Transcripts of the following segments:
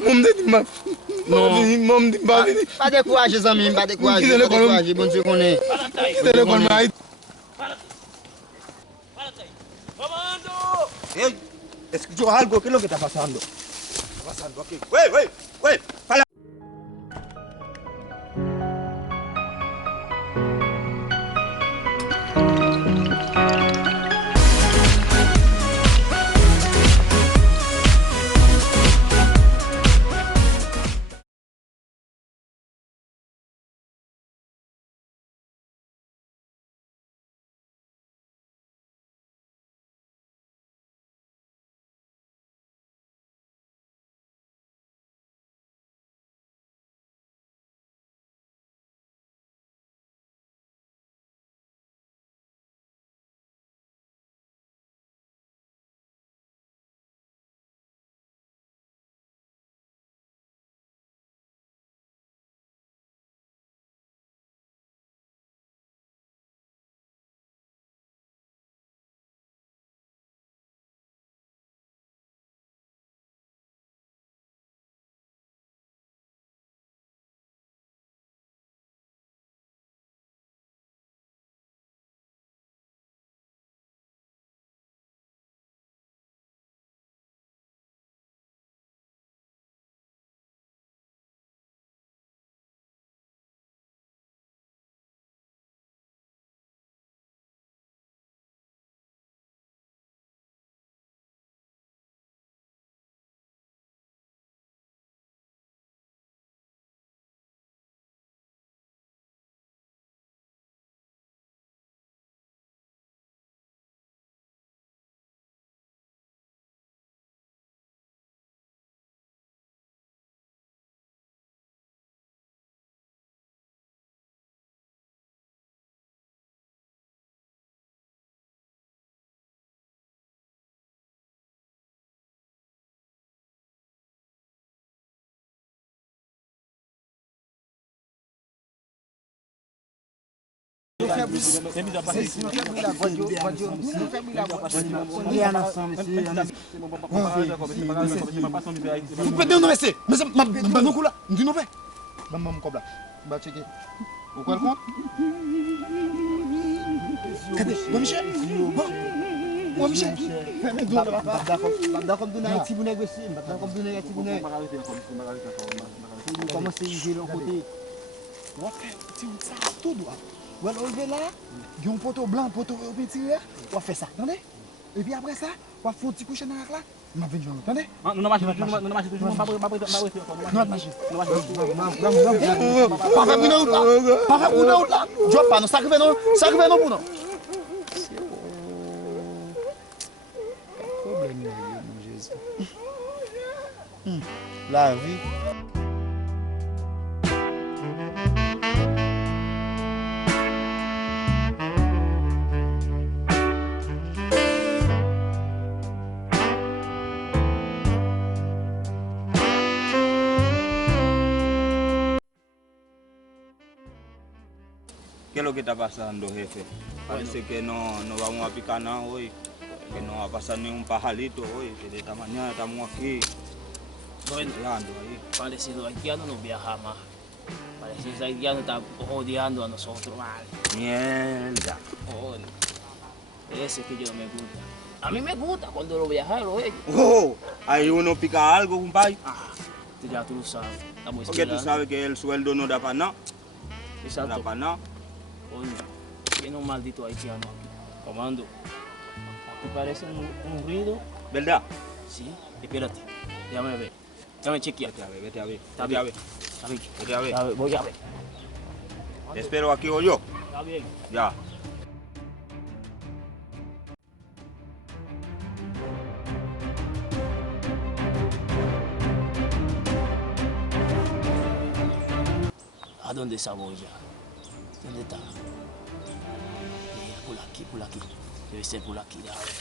Mom de dimba. Mom dimba. Pas décourager, amis, pas décourager. Pas décourager, bon Dieu connaît. Quitte l'école, mais Hey, escucho algo, ¿qué es lo que está pasando? ¿Qué está pasando aquí? ¡Wey! ¡Para! Perdão, não é ser. Mas não cula. Não vai. Vamos cobrar. Vai chegar. O qual conta? Cadê? Vamos Michel. Vamos Michel. Pas comme de Haïti, vous négociez. Pas comme de Haïti, vous négociez. Comment c'est de l'autre côté? On va faire tout droit. On va lever là. Il y a un poteau blanc, un poteau petit. On va faire ça. Attendez. Et puis après ça, on va faire un petit coucher dans la là. On va venir. Attendez. Non, marche toujours. Non, marche toujours. Non, marche. Pas faire pour nous là. Pas faire pour nous là. Drop pas, nous ça arrive non. Ça arrive non pour nous. Problème mon Jésus. La vie. ¿Qué es lo que está pasando, jefe? Parece que no vamos a picar nada hoy, que no va a pasar ni un pajarito hoy, que de esta mañana estamos aquí, Bueno, ahí. parece que los haitianos no viajan más. Parece que los haitianos están odiando a nosotros, vale. Mierda. Joder. Ese es que yo no me gusta. A mí me gusta cuando los viajeros ellos. Oh, ahí uno pica algo, compadre. Ya tú lo sabes. Estamos Porque tú esperando. sabes que el sueldo no da para nada. No Exacto. da para nada. Coño, tiene un maldito haitiano aquí. Comando, aquí parece un ruido. ¿Verdad? Sí, espérate. Déjame ver. Déjame chequear. Vete a ver. Está Vete a bien. ver. Está bien. Vete a ver. A ver, voy a ver. Te espero aquí o yo. Está bien. Ya. ¿A dónde esa boya? ¿Dónde está? Mira, por aquí, por aquí. Debe ser por aquí, déjame ver.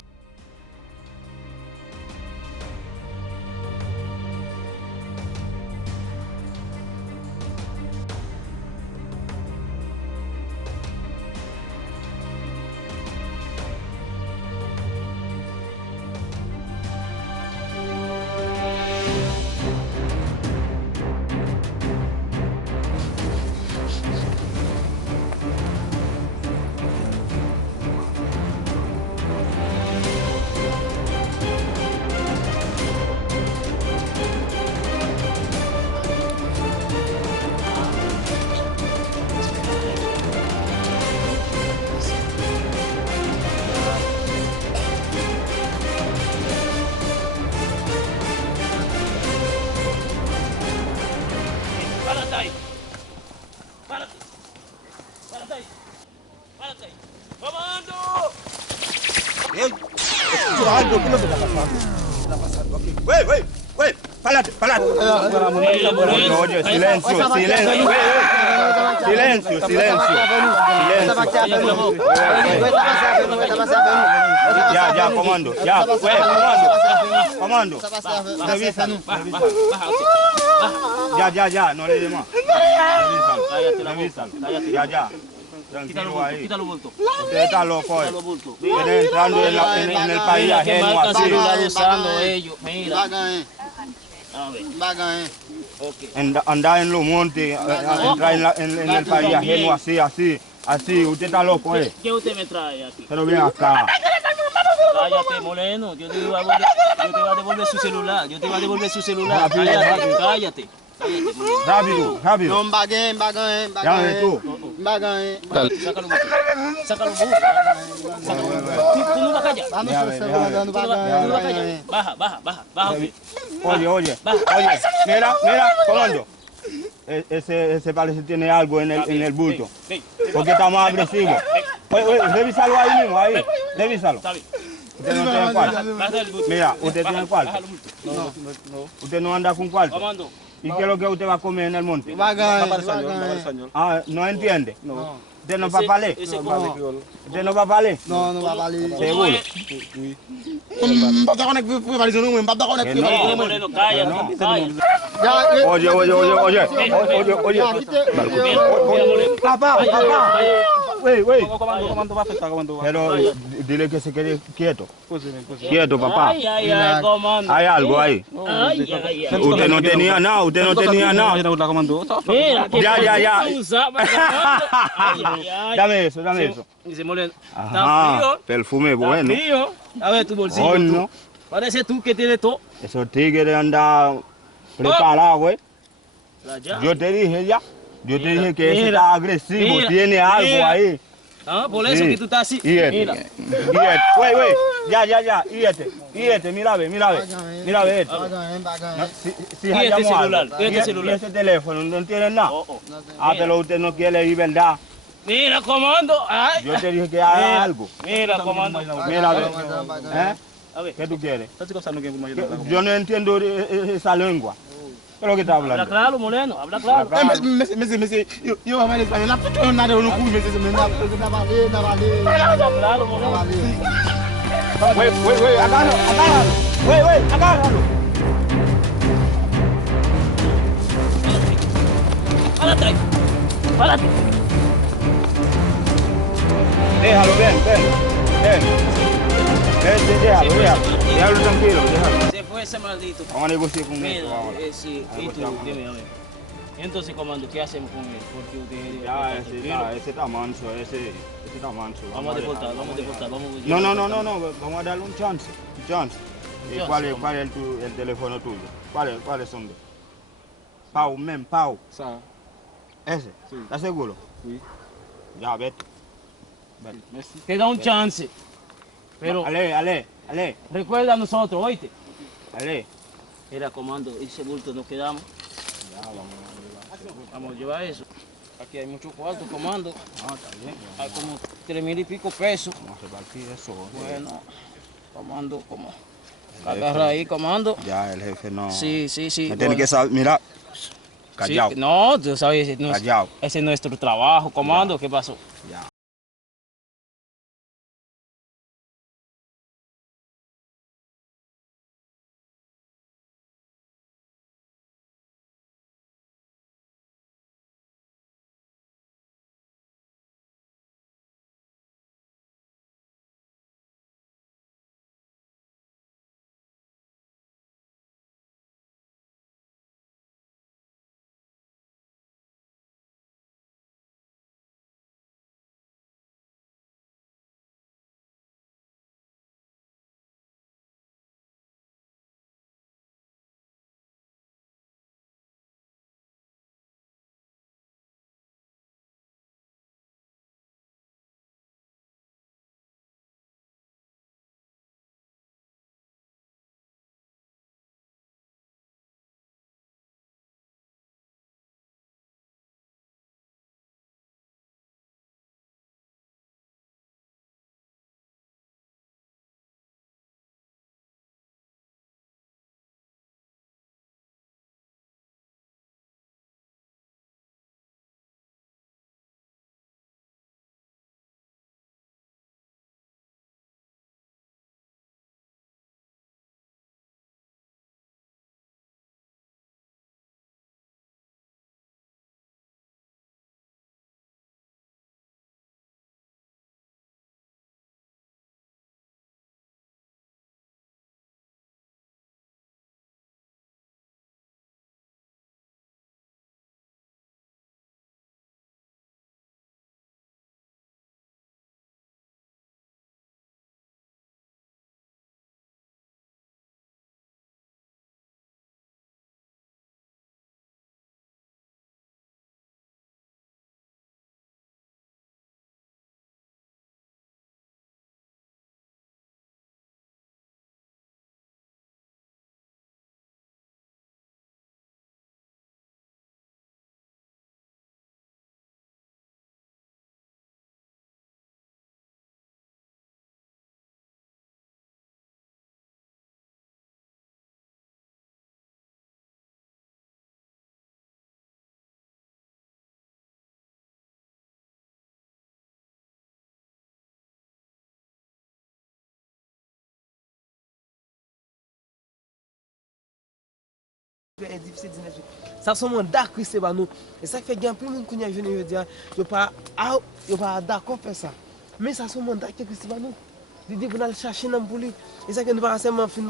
Wey, pálate. Oye, silencio. Ya, comando. Ya, comando. Revísalo. Ya, no le dé más. Revísalo. Ya. Tranquilo ahí. Quita los bultos. Usted está loco, Quita los bultos. Viene entrando en el país Mira qué ajeno marca así. celular usando ellos. Mira. Bagan, A ver. bagan. Ok. Andar en los montes, entrar en el país ajeno así. Usted está loco, ¿Qué usted me trae aquí? Pero ven acá. Cállate, Moreno. Yo te iba a devolver su celular. Rápido, rápido. Cállate. Moreno. Rápido. No, bagan. Llámame tú. Bagan. Sácalo. Tú no vas a callar. Vamos Ya, a ve, hacer ya, dando Tú no vas a bagan. callar. Baja. Oye. Mira, comando. Ese parece que tiene algo en el bulto. Ven. Porque está más agresivo. Oye, revísalo ahí mismo, ahí. Revísalo. Está bien. Usted no tiene cuarto. Baja el bulto. Mira, usted tiene cuarto. Baja el bulto. Usted no anda con cuarto. Comando. ¿Y qué es lo que usted va a comer en el monte? Bagan. Ah, ¿no entiende? No. ¿Usted no va a valer? Ese ¿Usted no va a valer? No, va a valer. ¿Seguro? Que no. Moreno, cállate. Oye. Papá. Wey. Comando va a afectar, comando va. Pero dile que se quede quieto. Quieto, papá. Ay, comando. Hay algo ahí. Ay. Usted no tenía nada. Comando. Mira, que Ya. tú usabas, comando. Ay. Dame eso. Dice Moreno, está Ajá, frío. perfume Está bueno. frío. A ver tu bolsillo. Hoy tú. no. Parece tú que tienes todo. Esos tigres andan preparados, güey. Allá. Yo te dije que ese Mira, está agresivo, mira, tiene algo mira. ahí. Ah, por eso Sí. que tú estás así. Y este. Mira. Güey. Ya. Y este, mira, ve. Este. Bagan. Si Y este hallamos celular, algo. y este Y celular. ese teléfono, no tiene nada. Oh. Pero usted no quiere ir, ¿verdad? Mira, comando. Ay. Yo te dije que haga Mira. algo. Mira, comando. Mira, ve. ¿Eh? A ver. ¿Qué tú quieres? Que Yo no entiendo esa lengua. ¿Qué es lo que está Habla hablando? claro, Moreno. Habla claro. Yo hablo español. La puta no nada, no cubre, na valer. Habla claro, Moreno. Güey, agárralo. Agárralo. Párate. Déjalo, ven. Déjalo tranquilo, déjalo. Se fue ese maldito. Vamos a negociar con él Mira, ahora. sí. Y tú, dime, a ver. Entonces, comando, ¿qué hacemos con él? Porque usted... Ya, ese está manso, ese está manso. Vamos a deportar. No, vamos a darle un chance. ¿Y chance, cuál es el teléfono tuyo? ¿Cuáles son? Pau. ¿Ese? Sí. ¿Estás seguro? Sí. Ya, vete. Te da un chance. Pero Ale. recuerda a nosotros, ¿oíste? Ale. Mira, comando, ese bulto nos quedamos. Vamos a llevar eso. Aquí hay mucho cuarto, comando. Está bien. Hay como 3,000 y pico pesos. Vamos a repartir eso. Bueno, comando, como. Agarra ahí, comando. Ya, el jefe no. Sí. Me tiene que saber, mira. Callao. Sí, no, tú sabes, Callao. ese es nuestro trabajo, comando. ¿Qué pasó? Ya. difficile 19 juillet. Ça son mandat Christ ba nous. Et ça fait gain plus monde qu'on y a venu dire yo pas d'accord faire ça. Mais ça son mandat que Christ ba nous. Il dit pour aller chercher nam pour lui. Et ça que nous pas seulement fin